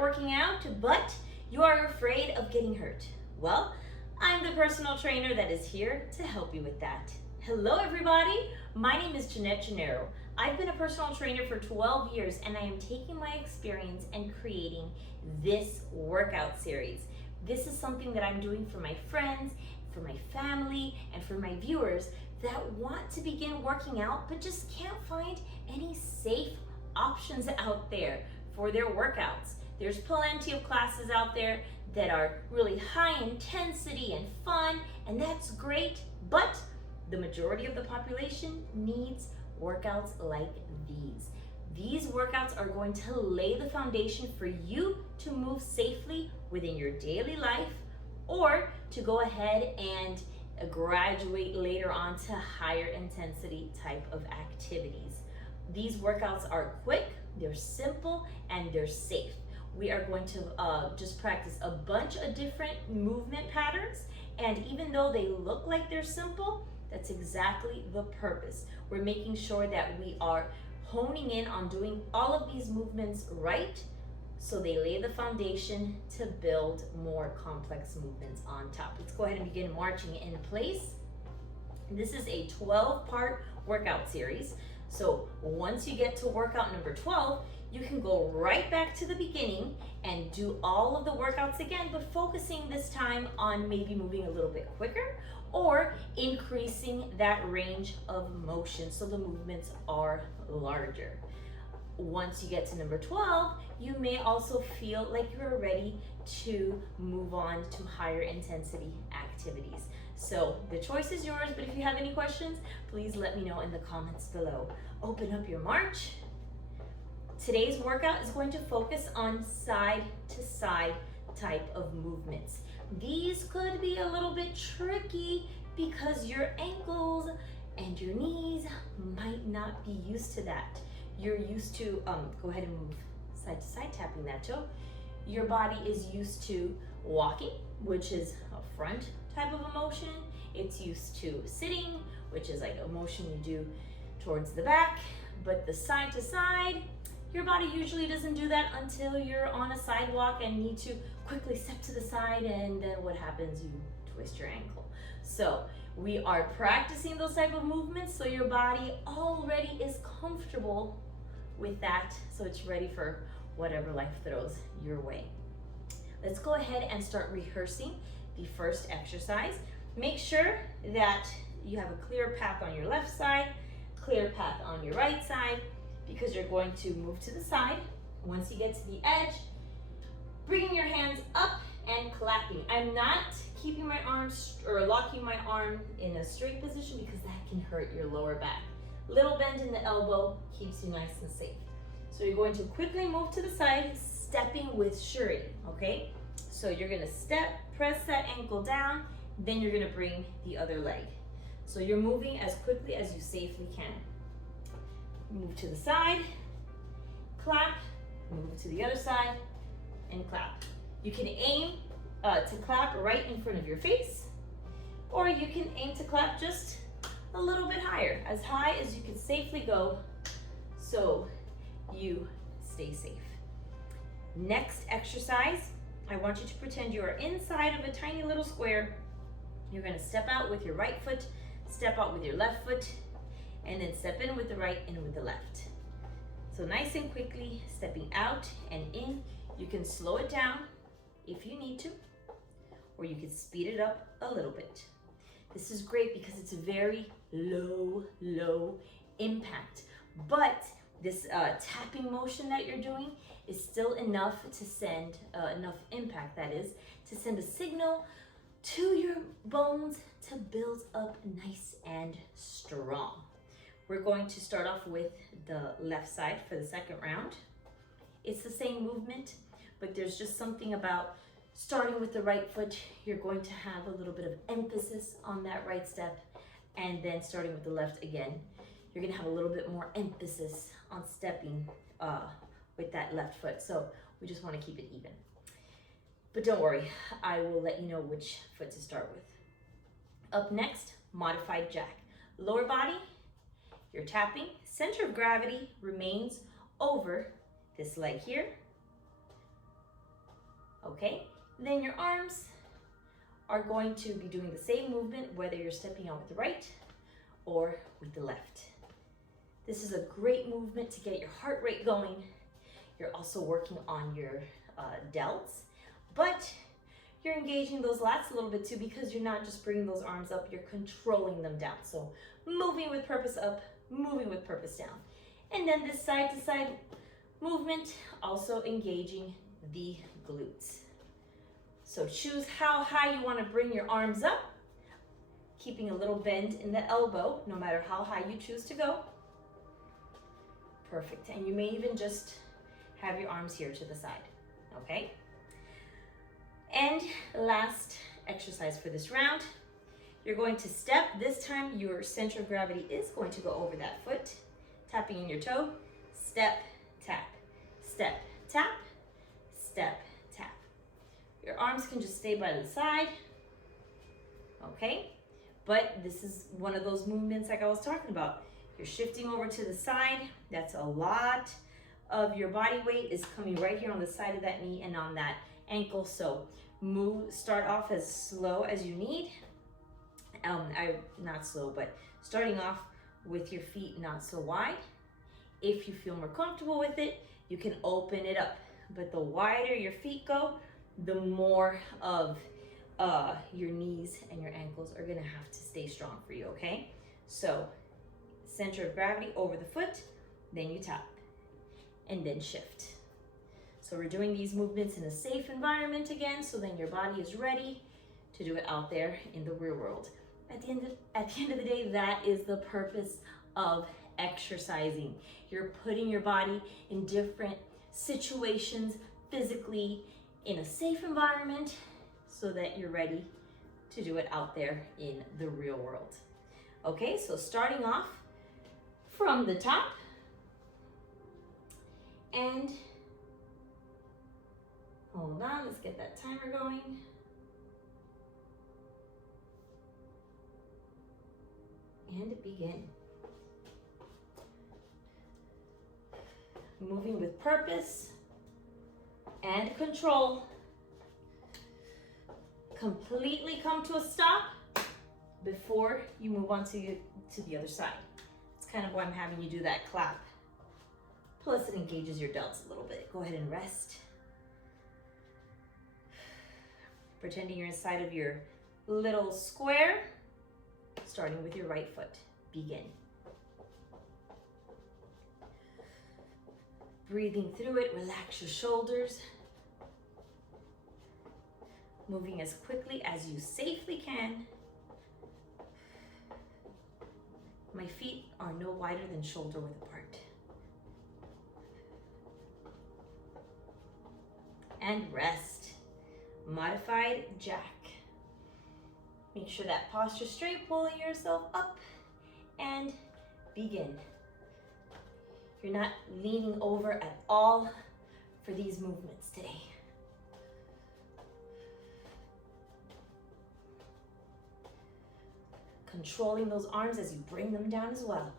start working out, but you are afraid of getting hurt? Well, I'm the personal trainer that is here to help you with that. Hello everybody, my name is Jeanette Gennaro. I've been a personal trainer for 12 years and I am taking my experience and creating this workout series. This is something that I'm doing for my friends, for my family, and for my viewers that want to begin working out but just can't find any safe options out there for their workouts. There's plenty of classes out there that are really high intensity and fun, and that's great, but the majority of the population needs workouts like these. These workouts are going to lay the foundation for you to move safely within your daily life or to go ahead and graduate later on to higher intensity type of activities. These workouts are quick, they're simple, and they're safe. We are going to just practice a bunch of different movement patterns, and even though they look like they're simple, that's exactly the purpose. We're making sure that we are honing in on doing all of these movements right, so they lay the foundation to build more complex movements on top. Let's go ahead and begin marching in place. This is a 12-part workout series. So once you get to workout number 12, you can go right back to the beginning and do all of the workouts again, but focusing this time on maybe moving a little bit quicker or increasing that range of motion so the movements are larger. Once you get to number 12, you may also feel like you're ready to move on to higher intensity activities. So the choice is yours, but if you have any questions, please let me know in the comments below. Open up your march. Today's workout is going to focus on side to side type of movements. These could be a little bit tricky because your ankles and your knees might not be used to that. You're used to, go ahead and move side to side, tapping that toe. Your body is used to walking, which is a front type of a motion. It's used to sitting, which is like a motion you do towards the back. But the side to side, your body usually doesn't do that until you're on a sidewalk and need to quickly step to the side, and then what happens? You twist your ankle. So we are practicing those type of movements so your body already is comfortable with that, so it's ready for whatever life throws your way. Let's go ahead and start rehearsing the first exercise. Make sure that you have a clear path on your left side, clear path on your right side, because you're going to move to the side. Once you get to the edge, bringing your hands up and clapping. I'm not keeping my arms or locking my arm in a straight position because that can hurt your lower back. Little bend in the elbow keeps you nice and safe. So you're going to quickly move to the side, stepping with surety, okay? So you're gonna step, press that ankle down, then you're gonna bring the other leg. So you're moving as quickly as you safely can. Move to the side, clap, move to the other side, and clap. You can aim to clap right in front of your face, or you can aim to clap just a little bit higher, as high as you can safely go, so you stay safe. Next exercise, I want you to pretend you are inside of a tiny little square. You're gonna step out with your right foot, step out with your left foot, and then step in with the right and with the left. So nice and quickly, stepping out and in. You can slow it down if you need to, or you can speed it up a little bit. This is great because it's a very low impact, but this tapping motion that you're doing is still enough to send, enough impact that is, to send a signal to your bones to build up nice and strong. We're going to start off with the left side for the second round. It's the same movement, but there's just something about starting with the right foot. You're going to have a little bit of emphasis on that right step, and then starting with the left again, you're gonna have a little bit more emphasis on stepping with that left foot. So we just wanna keep it even. But don't worry, I will let you know which foot to start with. Up next, modified jack. Lower body, you're tapping. Center of gravity remains over this leg here. Okay? Then your arms are going to be doing the same movement whether you're stepping out with the right or with the left. This is a great movement to get your heart rate going. You're also working on your delts, but you're engaging those lats a little bit too, because you're not just bringing those arms up, you're controlling them down. So moving with purpose up, moving with purpose down. And then this side to side movement, also engaging the glutes. So choose how high you want to bring your arms up, keeping a little bend in the elbow, no matter how high you choose to go. Perfect. And you may even just have your arms here to the side, okay? And last exercise for this round, you're going to step. This time your center of gravity is going to go over that foot, tapping in your toe. Step, tap, step, tap, step, tap. Your arms can just stay by the side, okay? But this is one of those movements like I was talking about. You're shifting over to the side. That's a lot of your body weight is coming right here on the side of that knee and on that ankle. So start off as slow as you need. Not slow, but starting off with your feet not so wide. If you feel more comfortable with it, you can open it up. But the wider your feet go, the more of your knees and your ankles are gonna have to stay strong for you, okay? So center of gravity over the foot, then you tap, and then shift. So we're doing these movements in a safe environment again, so then your body is ready to do it out there in the real world. At the end of the day, that is the purpose of exercising. You're putting your body in different situations physically in a safe environment so that you're ready to do it out there in the real world. Okay, so starting off from the top, and hold on, let's get that timer going. And begin. Moving with purpose and control. Completely come to a stop before you move on to the other side. It's kind of why I'm having you do that clap. Plus it engages your delts a little bit. Go ahead and rest. Pretending you're inside of your little square, starting with your right foot. Begin. Breathing through it, relax your shoulders. Moving as quickly as you safely can. My feet are no wider than shoulder width apart. And rest. Modified jack. Make sure that posture straight, pulling yourself up, and begin. You're not leaning over at all for these movements today. Controlling those arms as you bring them down as well.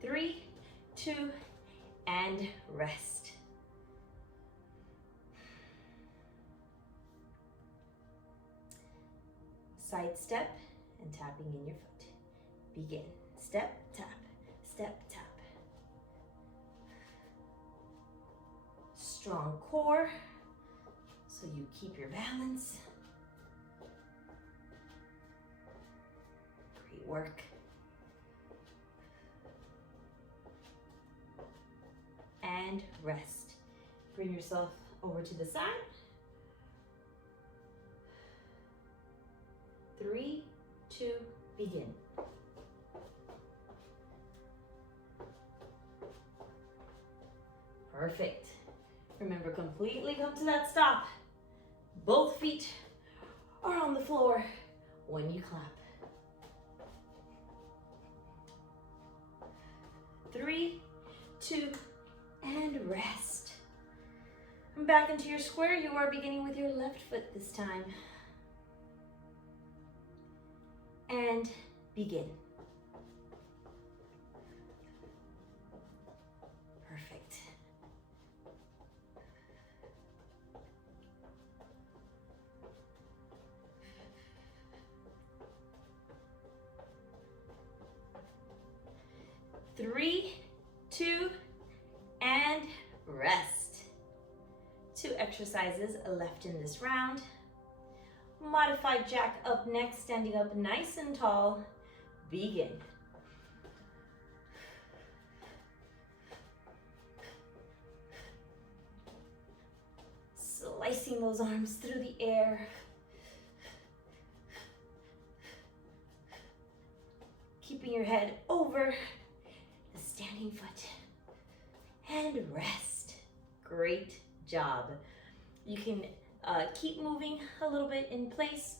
3, 2, and rest. Side step and tapping in your foot. Begin. Step, tap, step, tap. Strong core, so you keep your balance. Great work. And rest. Bring yourself over to the side. 3, 2, begin. Perfect. Remember, completely come to that stop. Both feet are on the floor when you clap. 3, 2, and rest. And back into your square. You are beginning with your left foot this time. And begin. Perfect. 3, 2, and rest. 2 exercises left in this round. Modified jack up next, standing up nice and tall. Begin. Slicing those arms through the air. Keeping your head over the standing foot. And rest. Great job. You can keep moving a little bit in place.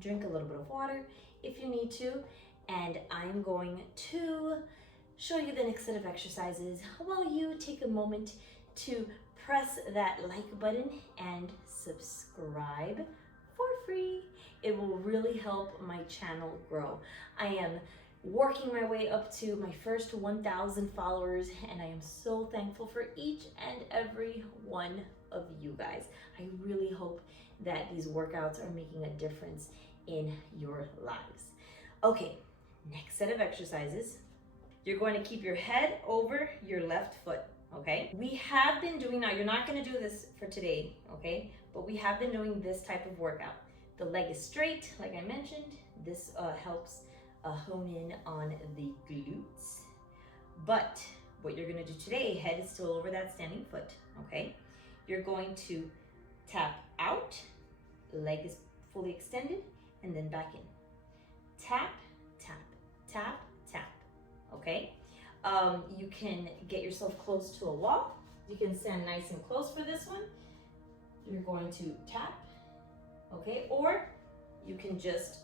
Drink a little bit of water if you need to. And I'm going to show you the next set of exercises while you take a moment to press that like button and subscribe for free. It will really help my channel grow. I am working my way up to my first 1,000 followers, and I am so thankful for each and every one of you guys. I really hope that these workouts are making a difference in your lives. Okay, next set of exercises. You're going to keep your head over your left foot, okay? We have been doing, now you're not gonna do this for today, okay? But we have been doing this type of workout. The leg is straight, like I mentioned. This helps hone in on the glutes. But what you're gonna do today, head is still over that standing foot, okay? You're going to tap out, leg is fully extended, and then back in. Tap, tap, tap, tap, okay? You can get yourself close to a wall. You can stand nice and close for this one. You're going to tap, okay? Or you can just,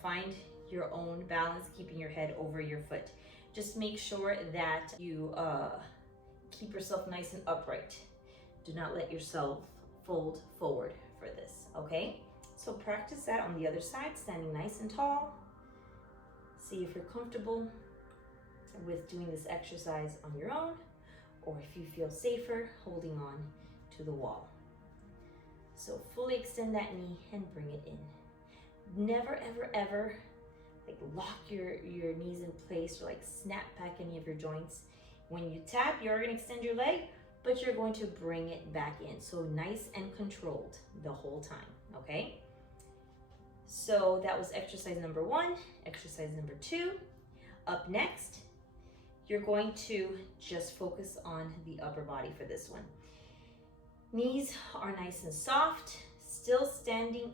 find your own balance, keeping your head over your foot. Just make sure that you keep yourself nice and upright. Do not let yourself fold forward for this, okay? So practice that on the other side, standing nice and tall. See if you're comfortable with doing this exercise on your own, or if you feel safer holding on to the wall. So fully extend that knee and bring it in. Never, ever, ever lock your knees in place or snap back any of your joints. When you tap, you're gonna extend your leg, but you're going to bring it back in. So nice and controlled the whole time, okay? So that was exercise number 1. Exercise number 2. Up next, you're going to just focus on the upper body for this one. Knees are nice and soft, still standing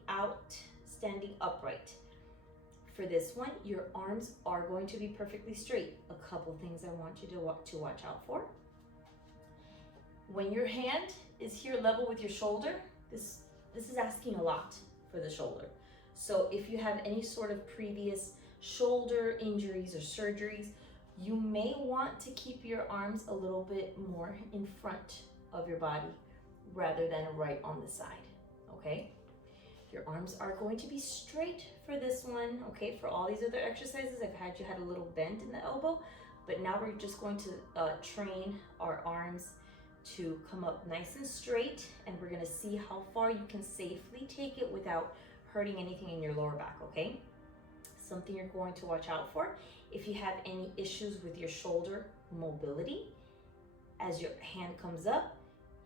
upright. For this one, your arms are going to be perfectly straight. A couple things I want you to watch out for. When your hand is here level with your shoulder, this is asking a lot for the shoulder. So if you have any sort of previous shoulder injuries or surgeries, you may want to keep your arms a little bit more in front of your body rather than right on the side, okay? Your arms are going to be straight for this one, okay? For all these other exercises, I've had you had a little bend in the elbow, but now we're just going to train our arms to come up nice and straight, and we're gonna see how far you can safely take it without hurting anything in your lower back, okay? Something you're going to watch out for, if you have any issues with your shoulder mobility, as your hand comes up,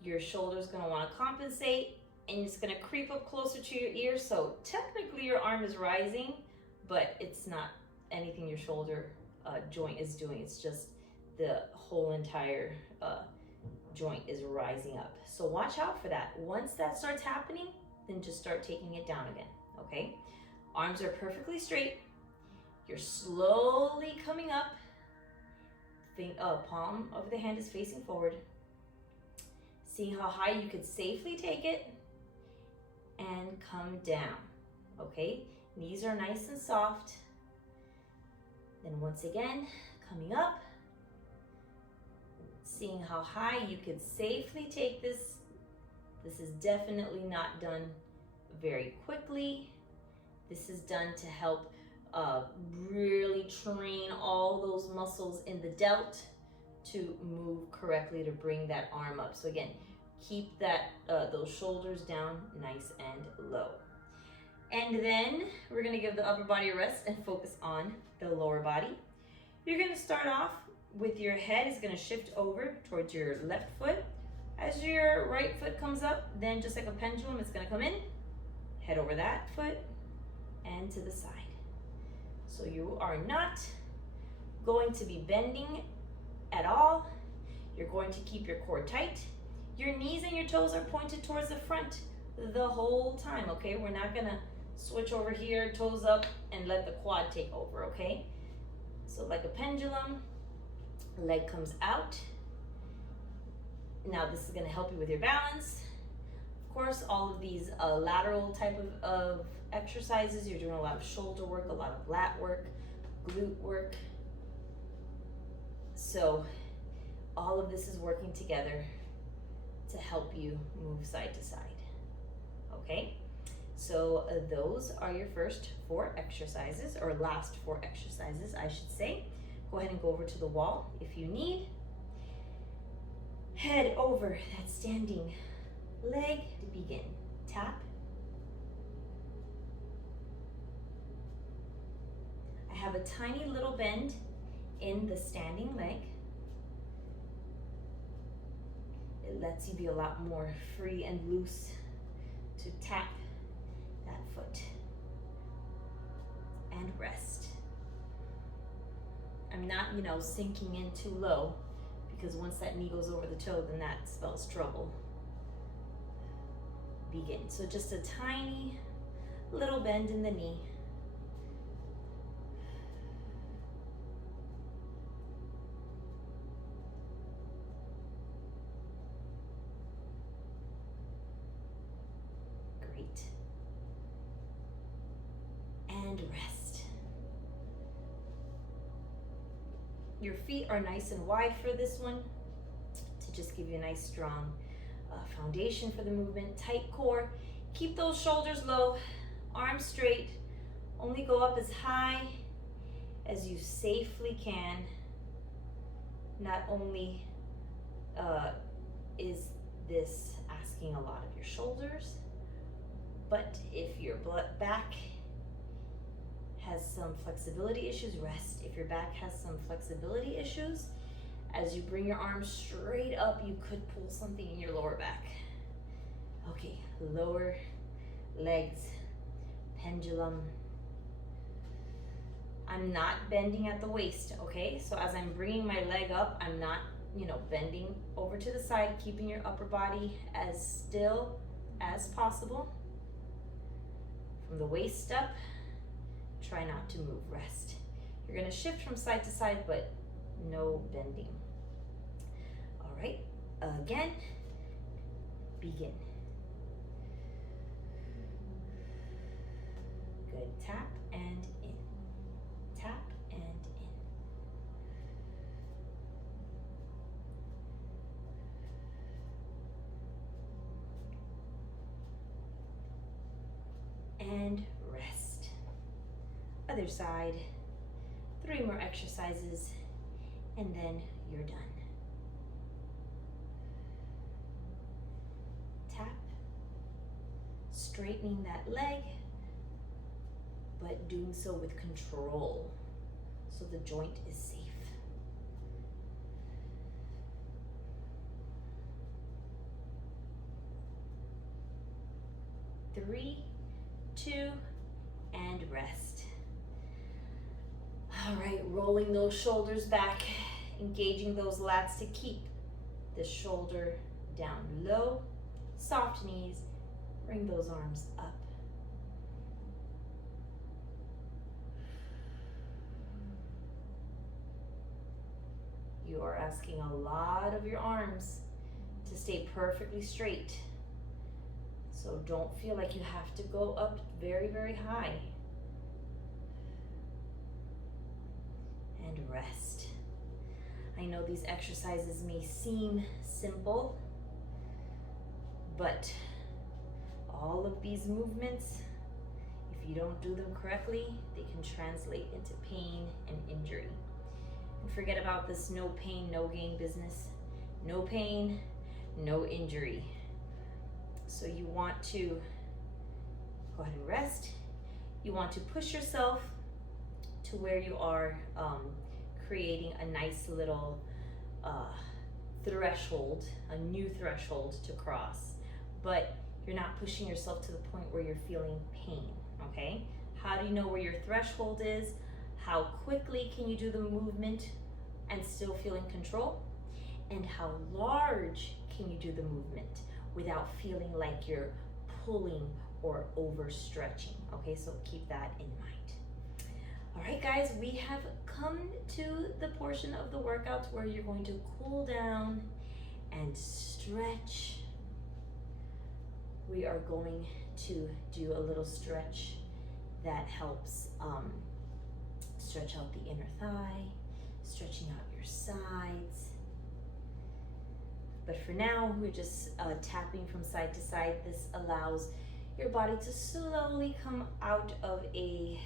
your shoulder's gonna wanna compensate, and it's gonna creep up closer to your ear, so technically your arm is rising, but it's not anything your shoulder joint is doing, it's just the whole entire joint is rising up. So watch out for that. Once that starts happening, then just start taking it down again, okay? Arms are perfectly straight. You're slowly coming up. Palm of the hand is facing forward. Seeing how high you could safely take it and come down, okay? Knees are nice and soft. Then once again, coming up. Seeing how high you could safely take this. This is definitely not done very quickly. This is done to help really train all those muscles in the delt to move correctly, to bring that arm up. So again, keep that those shoulders down nice and low. And then we're gonna give the upper body a rest and focus on the lower body. You're gonna start off with your head is gonna shift over towards your left foot. As your right foot comes up, then just like a pendulum, it's gonna come in, head over that foot, and to the side. So you are not going to be bending at all. You're going to keep your core tight. Your knees and your toes are pointed towards the front the whole time, okay? We're not gonna switch over here, toes up, and let the quad take over, okay? So like a pendulum, leg comes out. Now this is gonna help you with your balance. Of course, all of these lateral type of exercises, you're doing a lot of shoulder work, a lot of lat work, glute work. So all of this is working together to help you move side to side, okay? So those are your first 4 exercises, or last 4 exercises, I should say. Go ahead and go over to the wall if you need. Head over that standing leg to begin. Tap. I have a tiny little bend in the standing leg. It lets you be a lot more free and loose to tap that foot. And rest. I'm not, sinking in too low, because once that knee goes over the toe, then that spells trouble. Begin. So just a tiny little bend in the knee. Great. And rest. Your feet are nice and wide for this one to just give you a nice strong foundation for the movement. Tight core. Keep those shoulders low, arms straight. Only go up as high as you safely can. Not only is this asking a lot of your shoulders, but if your back has some flexibility issues, rest. If your back has some flexibility issues, as you bring your arms straight up, you could pull something in your lower back. Okay, lower legs, pendulum. I'm not bending at the waist, okay? So as I'm bringing my leg up, I'm not, bending over to the side, keeping your upper body as still as possible. From the waist up, try not to move, rest. You're gonna shift from side to side, but no bending. All right, again, begin. Good, tap and in, tap and in. And rest. Other side. 3 more exercises, and then you're done. Tap, straightening that leg, but doing so with control, so the joint is safe. 3, 2, and rest. All right, rolling those shoulders back, engaging those lats to keep the shoulder down low, soft knees, bring those arms up. You are asking a lot of your arms to stay perfectly straight. So don't feel like you have to go up very, very high. And rest. I know these exercises may seem simple, but all of these movements, if you don't do them correctly, they can translate into pain and injury. And forget about this no pain, no gain business. No pain, no injury. So you want to go ahead and rest. You want to push yourself to where you are creating a nice little threshold, a new threshold to cross, but you're not pushing yourself to the point where you're feeling pain, okay? How do you know where your threshold is? How quickly can you do the movement and still feel in control? And how large can you do the movement without feeling like you're pulling or overstretching, okay? So keep that in mind. All right, guys, we have come to the portion of the workouts where you're going to cool down and stretch. We are going to do a little stretch that helps stretch out the inner thigh, stretching out your sides. But for now, we're just tapping from side to side. This allows your body to slowly come out of a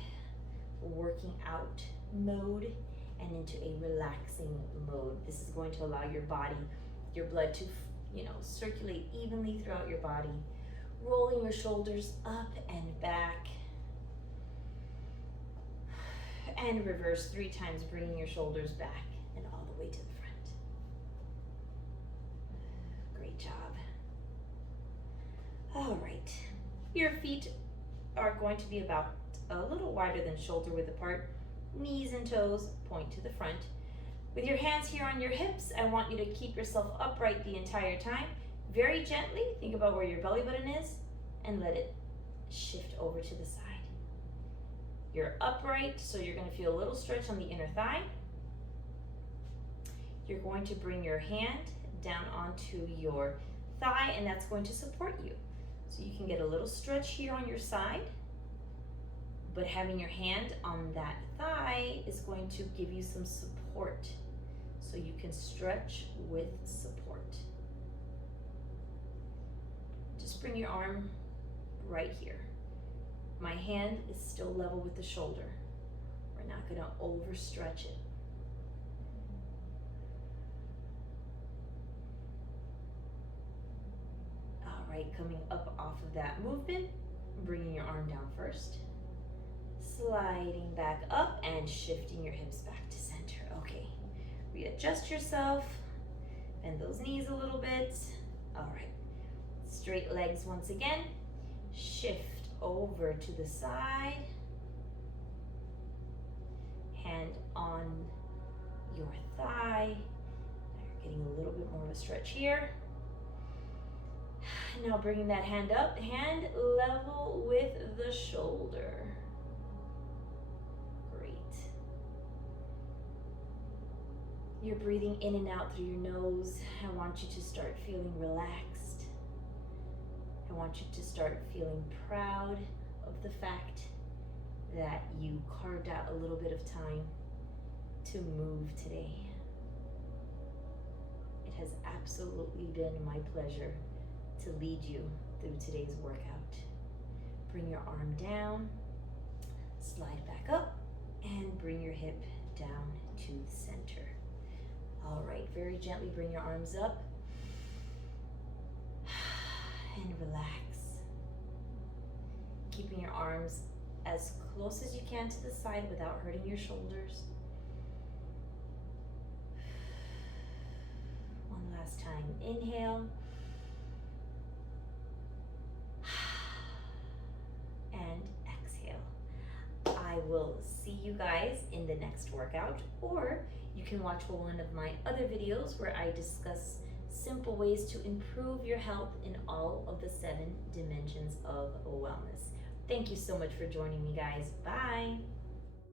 working out mode and into a relaxing mode. This is going to allow your body, your blood to, circulate evenly throughout your body, rolling your shoulders up and back, and reverse 3 times, bringing your shoulders back and all the way to the front. Great job. All right, your feet are going to be about a little wider than shoulder width apart. Knees and toes point to the front. With your hands here on your hips, I want you to keep yourself upright the entire time. Very gently, think about where your belly button is and let it shift over to the side. You're upright, so you're going to feel a little stretch on the inner thigh. You're going to bring your hand down onto your thigh, and that's going to support you. So you can get a little stretch here on your side, but having your hand on that thigh is going to give you some support. So you can stretch with support. Just bring your arm right here. My hand is still level with the shoulder. We're not going to overstretch it. All right, coming up off of that movement, bringing your arm down first, sliding back up and shifting your hips back to center. Okay, readjust yourself, bend those knees a little bit. All right, straight legs once again, shift over to the side, hand on your thigh. Now you're getting a little bit more of a stretch here. Now bringing that hand up, hand level with the shoulder. Great. You're breathing in and out through your nose. I want you to start feeling relaxed. I want you to start feeling proud of the fact that you carved out a little bit of time to move today. It has absolutely been my pleasure to lead you through today's workout. Bring your arm down, slide back up, and bring your hip down to the center. All right, very gently bring your arms up and relax. Keeping your arms as close as you can to the side without hurting your shoulders. One last time, inhale. And exhale. I will see you guys in the next workout, or you can watch one of my other videos where I discuss simple ways to improve your health in all of the 7 dimensions of wellness. Thank you so much for joining me, guys. Bye.